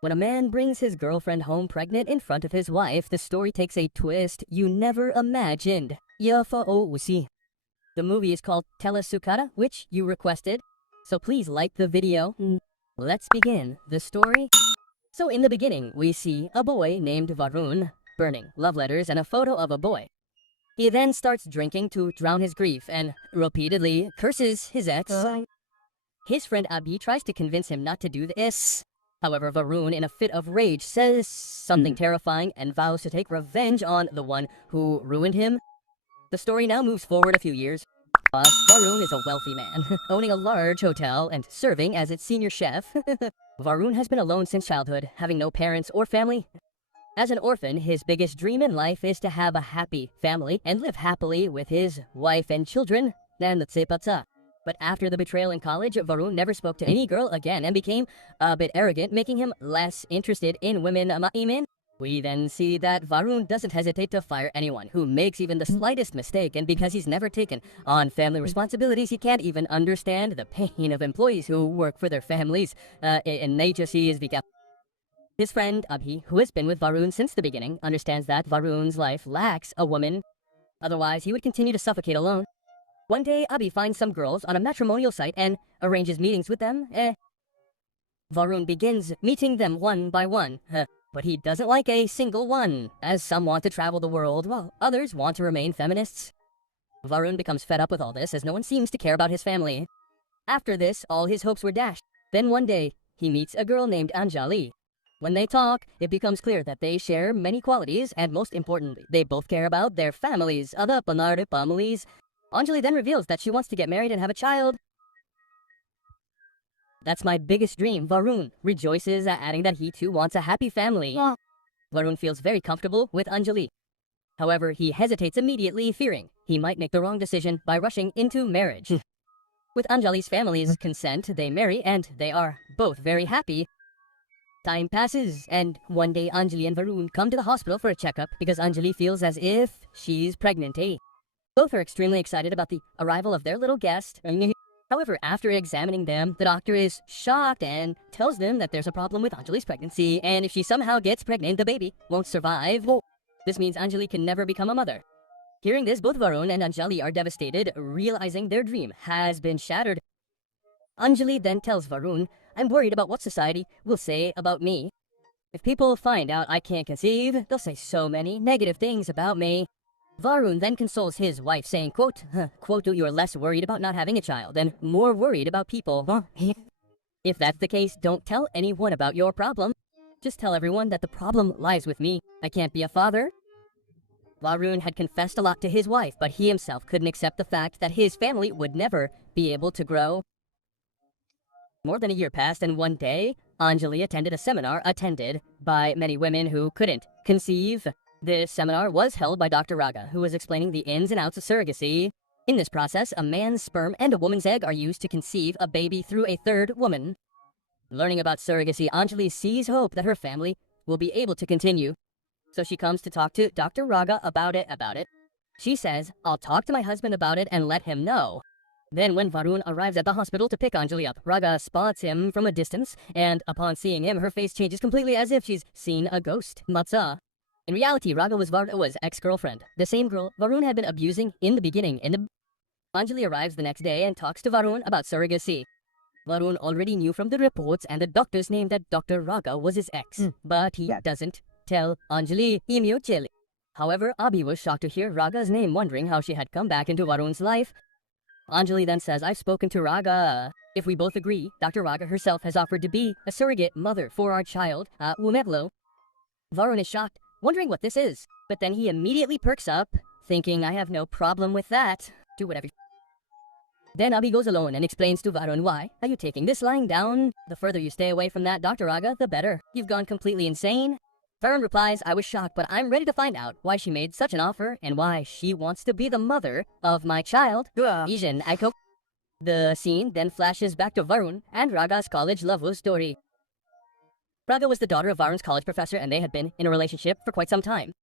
When a man brings his girlfriend home pregnant in front of his wife, the story takes a twist you never imagined. The movie is called TELUSU KADA, which you requested, so please like the video. Let's begin the story. So in the beginning, we see a boy named Varun burning love letters and a photo of a boy. He then starts drinking to drown his grief and repeatedly curses his ex. His friend Abhi tries to convince him not to do this. However, Varun, in a fit of rage, says something terrifying and vows to take revenge on the one who ruined him. The story now moves forward a few years. Varun is a wealthy man, owning a large hotel and serving as its senior chef. Varun has been alone since childhood, having no parents or family. As an orphan, his biggest dream in life is to have a happy family and live happily with his wife and children. But after the betrayal in college, Varun never spoke to any girl again and became a bit arrogant, making him less interested in women. We then see that Varun doesn't hesitate to fire anyone who makes even the slightest mistake, and because he's never taken on family responsibilities, he can't even understand the pain of employees who work for their families. His friend Abhi, who has been with Varun since the beginning, understands that Varun's life lacks a woman. Otherwise, he would continue to suffocate alone. One day, Abhi finds some girls on a matrimonial site and arranges meetings with them. Varun begins meeting them one by one, but he doesn't like a single one, as some want to travel the world while others want to remain feminists. Varun becomes fed up with all this as no one seems to care about his family. After this, all his hopes were dashed. Then one day, he meets a girl named Anjali. When they talk, it becomes clear that they share many qualities, and most importantly, they both care about their families. Anjali then reveals that she wants to get married and have a child. That's my biggest dream, Varun rejoices, adding that he too wants a happy family. Varun feels very comfortable with Anjali. However, he hesitates immediately, fearing he might make the wrong decision by rushing into marriage. With Anjali's family's consent, they marry and they are both very happy. Time passes, and one day Anjali and Varun come to the hospital for a checkup because Anjali feels as if she's pregnant. Both are extremely excited about the arrival of their little guest. However, after examining them, the doctor is shocked and tells them that there's a problem with Anjali's pregnancy, and if she somehow gets pregnant, the baby won't survive. This means Anjali can never become a mother. Hearing this, both Varun and Anjali are devastated, realizing their dream has been shattered. Anjali then tells Varun, "I'm worried about what society will say about me. If people find out I can't conceive, they'll say so many negative things about me." Varun then consoles his wife, saying, quote, "You're less worried about not having a child and more worried about people. If that's the case, don't tell anyone about your problem. Just tell everyone that the problem lies with me. I can't be a father." Varun had confessed a lot to his wife, but he himself couldn't accept the fact that his family would never be able to grow. More than a year passed, and one day, Anjali attended a seminar attended by many women who couldn't conceive. This seminar was held by Dr. Raga, who was explaining the ins and outs of surrogacy. In this process, a man's sperm and a woman's egg are used to conceive a baby through a third woman. Learning about surrogacy, Anjali sees hope that her family will be able to continue. So she comes to talk to Dr. Raga about it. She says, "I'll talk to my husband about it and let him know." Then when Varun arrives at the hospital to pick Anjali up, Raga spots him from a distance, and upon seeing him, her face changes completely as if she's seen a ghost. In reality, Raga was Varun's ex-girlfriend, the same girl Varun had been abusing in the beginning. Anjali arrives the next day and talks to Varun about surrogacy. Varun already knew from the reports and the doctor's name that Dr. Raga was his ex, but he doesn't tell Anjali immediately. However, Abhi was shocked to hear Raga's name, wondering how she had come back into Varun's life. Anjali then says, "I've spoken to Raga. If we both agree, Dr. Raga herself has offered to be a surrogate mother for our child, Umedlo." Varun is shocked, wondering what this is, but then he immediately perks up, thinking, "I have no problem with that. Do whatever." Then Abhi goes alone and explains to Varun, "Why are you taking this lying down? The further you stay away from that Dr. Raga, the better. You've gone completely insane." Varun replies, "I was shocked, but I'm ready to find out why she made such an offer and why she wants to be the mother of my child." The scene then flashes back to Varun and Raga's college love story. Raga was the daughter of Varun's college professor, and they had been in a relationship for quite some time.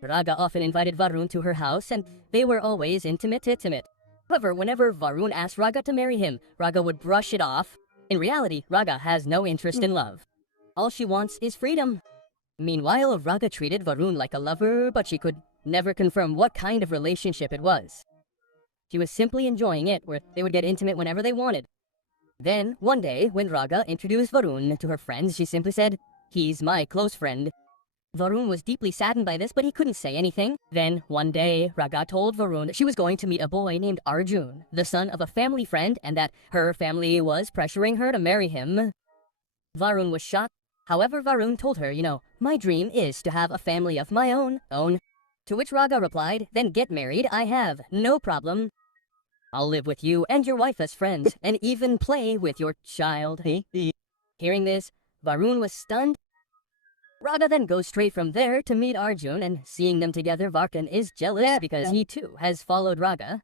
Raga often invited Varun to her house, and they were always intimate. However, whenever Varun asked Raga to marry him, Raga would brush it off. In reality, Raga has no interest in love. All she wants is freedom. Meanwhile, Raga treated Varun like a lover, but she could never confirm what kind of relationship it was. She was simply enjoying it, where they would get intimate whenever they wanted. Then, one day, when Raga introduced Varun to her friends, she simply said, "He's my close friend." Varun was deeply saddened by this, but he couldn't say anything. Then, one day, Raga told Varun that she was going to meet a boy named Arjun, the son of a family friend, and that her family was pressuring her to marry him. Varun was shocked. However, Varun told her, my dream is to have a family of my own. To which Raga replied, "Then get married, I have no problem. I'll live with you and your wife as friends, and even play with your child." Hearing this, Varun was stunned. Raga then goes straight from there to meet Arjun, and seeing them together, Varun is jealous because he too has followed Raga.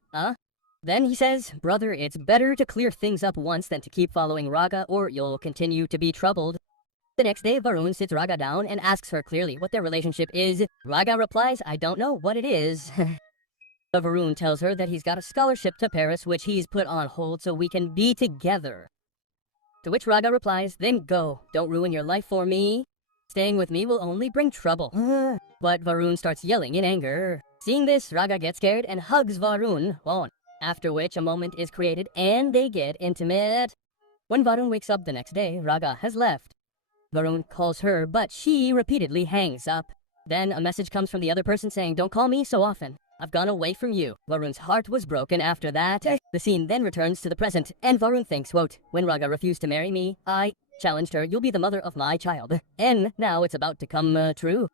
Then he says, "Brother, it's better to clear things up once than to keep following Raga, or you'll continue to be troubled." The next day, Varun sits Raga down and asks her clearly what their relationship is. Raga replies, "I don't know what it is." Varun tells her that he's got a scholarship to Paris, which he's put on hold so we can be together. To which Raga replies, "Then go. Don't ruin your life for me. Staying with me will only bring trouble." But Varun starts yelling in anger. Seeing this, Raga gets scared and hugs Varun. After which, a moment is created and they get intimate. When Varun wakes up the next day, Raga has left. Varun calls her, but she repeatedly hangs up. Then a message comes from the other person saying, "Don't call me so often. I've gone away from you." Varun's heart was broken after that. The scene then returns to the present, and Varun thinks, "When Raga refused to marry me, I challenged her, 'You'll be the mother of my child.' And now it's about to come true."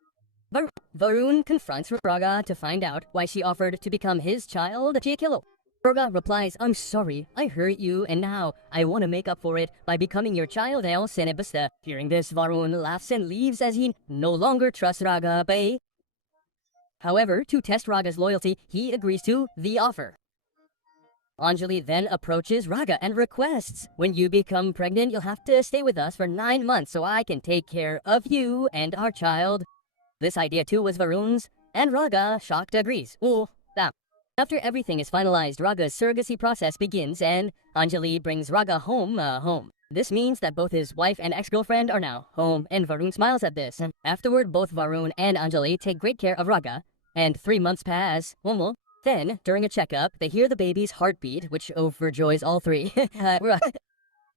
Varun confronts Raga to find out why she offered to become his child. Raga replies, "I'm sorry, I hurt you, and now I want to make up for it by becoming your child." Hearing this, Varun laughs and leaves as he no longer trusts Raga. However, to test Raga's loyalty, he agrees to the offer. Anjali then approaches Raga and requests, "When you become pregnant, you'll have to stay with us for 9 months so I can take care of you and our child." This idea too was Varun's, and Raga, shocked, agrees. After everything is finalized, Raga's surrogacy process begins, and Anjali brings Raga home. This means that both his wife and ex-girlfriend are now home, and Varun smiles at this. Afterward, both Varun and Anjali take great care of Raga, and 3 months pass. Then, during a checkup, they hear the baby's heartbeat, which overjoys all three.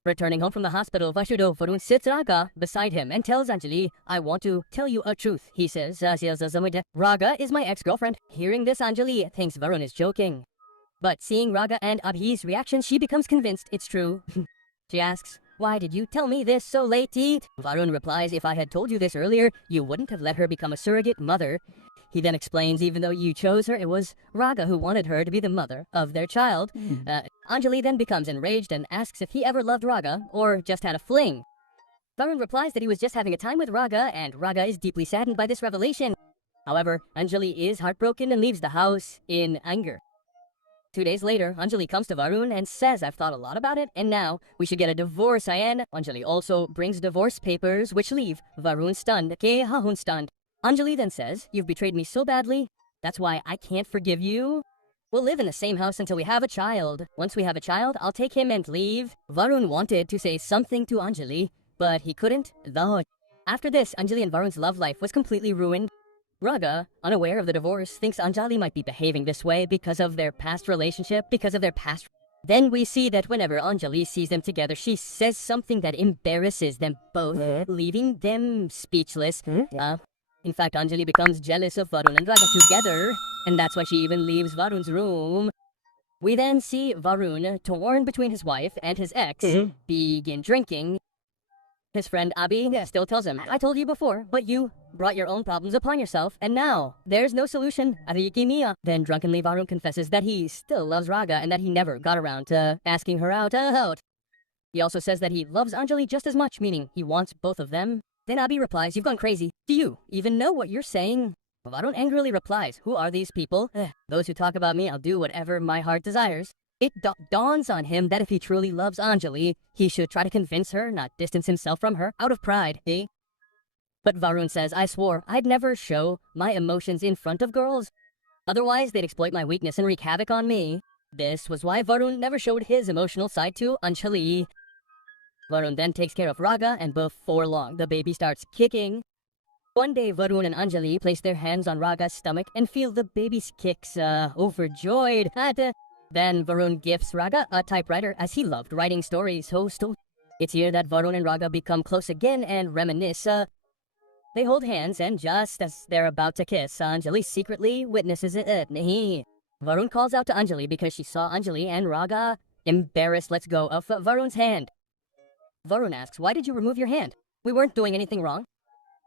Returning home from the hospital, Varun sits Raga beside him and tells Anjali, "I want to tell you a truth." He says, "Raga is my ex-girlfriend." Hearing this, Anjali thinks Varun is joking. But seeing Raga and Abhi's reaction, she becomes convinced it's true. She asks, "Why did you tell me this so late?" Varun replies, "If I had told you this earlier, you wouldn't have let her become a surrogate mother." He then explains, even though you chose her, it was Raga who wanted her to be the mother of their child. Anjali then becomes enraged and asks if he ever loved Raga or just had a fling. Varun replies that he was just having a time with Raga, and Raga is deeply saddened by this revelation. However, Anjali is heartbroken and leaves the house in anger. 2 days later, Anjali comes to Varun and says, "I've thought a lot about it, and now we should get a divorce." Anjali also brings divorce papers, which leave Varun stunned. Anjali then says, "You've betrayed me so badly. That's why I can't forgive you. We'll live in the same house until we have a child. Once we have a child, I'll take him and leave." Varun wanted to say something to Anjali, but he couldn't. After this, Anjali and Varun's love life was completely ruined. Raga, unaware of the divorce, thinks Anjali might be behaving this way because of their past relationship, Then we see that whenever Anjali sees them together, she says something that embarrasses them both, leaving them speechless. In fact, Anjali becomes jealous of Varun and Raga together, and that's why she even leaves Varun's room. We then see Varun, torn between his wife and his ex, begin drinking. His friend Abhi still tells him, "I told you before, but you brought your own problems upon yourself, and now there's no solution." Then drunkenly Varun confesses that he still loves Raga and that he never got around to asking her out. He also says that he loves Anjali just as much, meaning he wants both of them. Then Abhi replies, "You've gone crazy. Do you even know what you're saying?" Varun angrily replies, "Who are these people? Those who talk about me, I'll do whatever my heart desires." It dawns on him that if he truly loves Anjali, he should try to convince her, not distance himself from her out of pride. But Varun says, "I swore I'd never show my emotions in front of girls. Otherwise, they'd exploit my weakness and wreak havoc on me." This was why Varun never showed his emotional side to Anjali. Varun then takes care of Raga, and before long, the baby starts kicking. One day, Varun and Anjali place their hands on Raga's stomach and feel the baby's kicks, overjoyed. Then Varun gifts Raga a typewriter as he loved writing stories. It's here that Varun and Raga become close again and reminisce. They hold hands, and just as they're about to kiss, Anjali secretly witnesses it. Varun calls out to Anjali because she saw Anjali and Raga, embarrassed, lets go of Varun's hand. Varun asks, "Why did you remove your hand? We weren't doing anything wrong.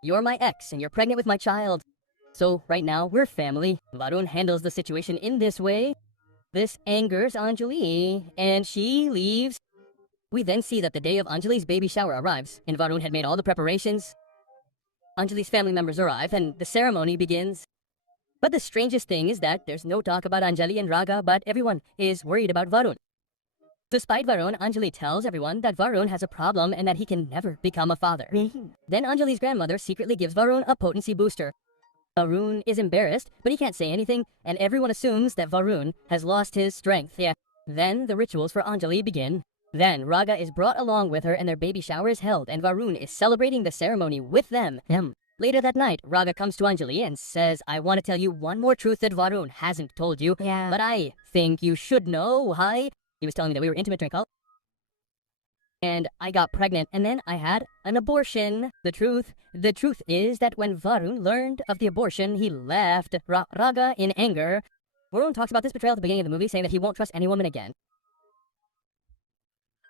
You're my ex, and you're pregnant with my child. So right now, we're family." Varun handles the situation in this way. This angers Anjali, and she leaves. We then see that the day of Anjali's baby shower arrives, and Varun had made all the preparations. Anjali's family members arrive, and the ceremony begins. But the strangest thing is that there's no talk about Anjali and Raga, but everyone is worried about Varun. Despite Varun, Anjali tells everyone that Varun has a problem and that he can never become a father. Then Anjali's grandmother secretly gives Varun a potency booster. Varun is embarrassed, but he can't say anything, and everyone assumes that Varun has lost his strength. Then the rituals for Anjali begin. Then Raga is brought along with her, and their baby shower is held, and Varun is celebrating the ceremony with them. Later that night, Raga comes to Anjali and says, "I want to tell you one more truth that Varun hasn't told you, but I think you should know. He was telling me that we were intimate during call, and I got pregnant, and then I had an abortion. The truth is that when Varun learned of the abortion, he left Raga in anger." Varun talks about this betrayal at the beginning of the movie, saying that he won't trust any woman again.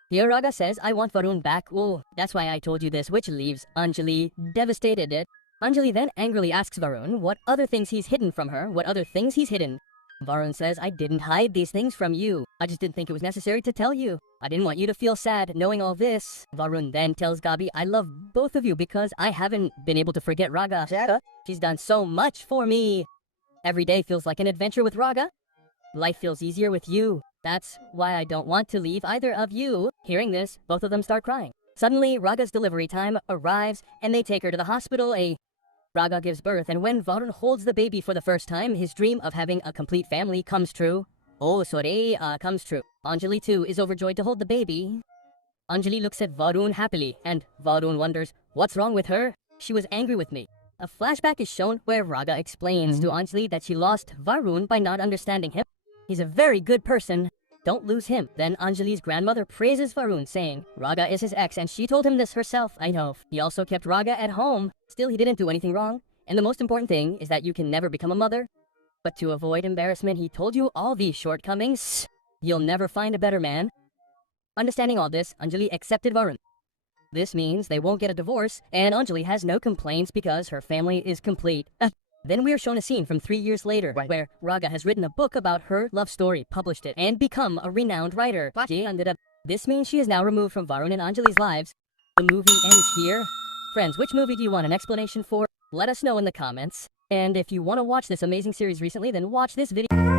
Here Raga says, "I want Varun back. Oh, that's why I told you this," which leaves Anjali devastated. Anjali then angrily asks Varun what other things he's hidden from her, what other things he's hidden. Varun says, "I didn't hide these things from you. I just didn't think it was necessary to tell you. I didn't want you to feel sad knowing all this." Varun then tells Gabi, "I love both of you because I haven't been able to forget Raga. She's done so much for me. Every day feels like an adventure with Raga. Life feels easier with you. That's why I don't want to leave either of you." Hearing this, both of them start crying. Suddenly, Raga's delivery time arrives, and they take her to the hospital. Raga gives birth, and when Varun holds the baby for the first time, his dream of having a complete family comes true. Comes true. Anjali too is overjoyed to hold the baby. Anjali looks at Varun happily, and Varun wonders what's wrong with her. "She was angry with me." A flashback is shown where Raga explains to Anjali that she lost Varun by not understanding him. He's a very good person. Don't lose him. Then Anjali's grandmother praises Varun, saying Raga is his ex, and she told him this herself. I know. He also kept Raga at home. Still, he didn't do anything wrong. And the most important thing is that you can never become a mother. But to avoid embarrassment, he told you all these shortcomings. You'll never find a better man. Understanding all this, Anjali accepted Varun. This means they won't get a divorce, and Anjali has no complaints because her family is complete. Then we are shown a scene from 3 years later, where Raga has written a book about her love story, published it, and become a renowned writer. This means she is now removed from Varun and Anjali's lives. The movie ends here. Friends, which movie do you want an explanation for? Let us know in the comments. And if you want to watch this amazing series recently, then watch this video.